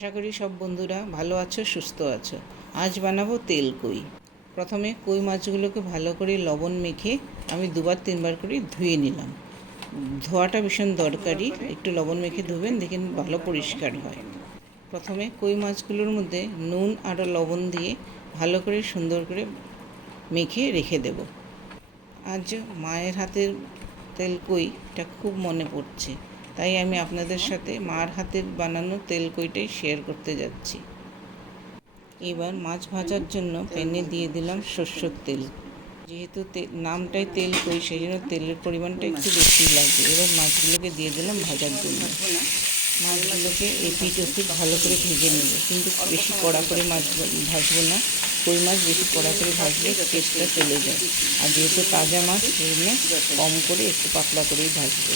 আশা করি সব বন্ধুরা ভালো আছো, সুস্থ আছো। আজ বানাবো তেল কই। প্রথমে কই মাছগুলোকে ভালো করে লবণ মেখে আমি 2-3 বার করে ধুয়ে নিলাম। ধোয়াটা ভীষণ দরকারি, একটু লবণ মেখে ধুবেন, দেখেন ভালো পরিষ্কার হয়। প্রথমে কই মাছগুলোর মধ্যে নুন আর লবণ দিয়ে ভালো করে সুন্দর করে মেখে রেখে দেব। আজ মায়ের হাতের তেল কইটা খুব মনে পড়ছে, তাই আমি আপনাদের সাথে মার হাতের বানানো তেল কইটাই শেয়ার করতে যাচ্ছি। এবার মাছ ভাজার জন্য প্যানে দিয়ে দিলাম সরষের তেল। যেহেতু নামটাই তেল কই, সেই জন্য তেলের পরিমাণটা একটু বেশি লাগবে। এবার মাছগুলোকে দিয়ে দিলাম ভাজার জন্য। মাছগুলোকে এপিট ওপিট ভালো করে ভেজে নেব, কিন্তু বেশি কড়া করে মাছ ভাজবো না। কই মাছ বেশি কড়া করে ভাজলে টেস্টটা চলে যায়, আর যেহেতু তাজা মাছ সেই জন্য কম করে একটু পাতলা করেই ভাজবো।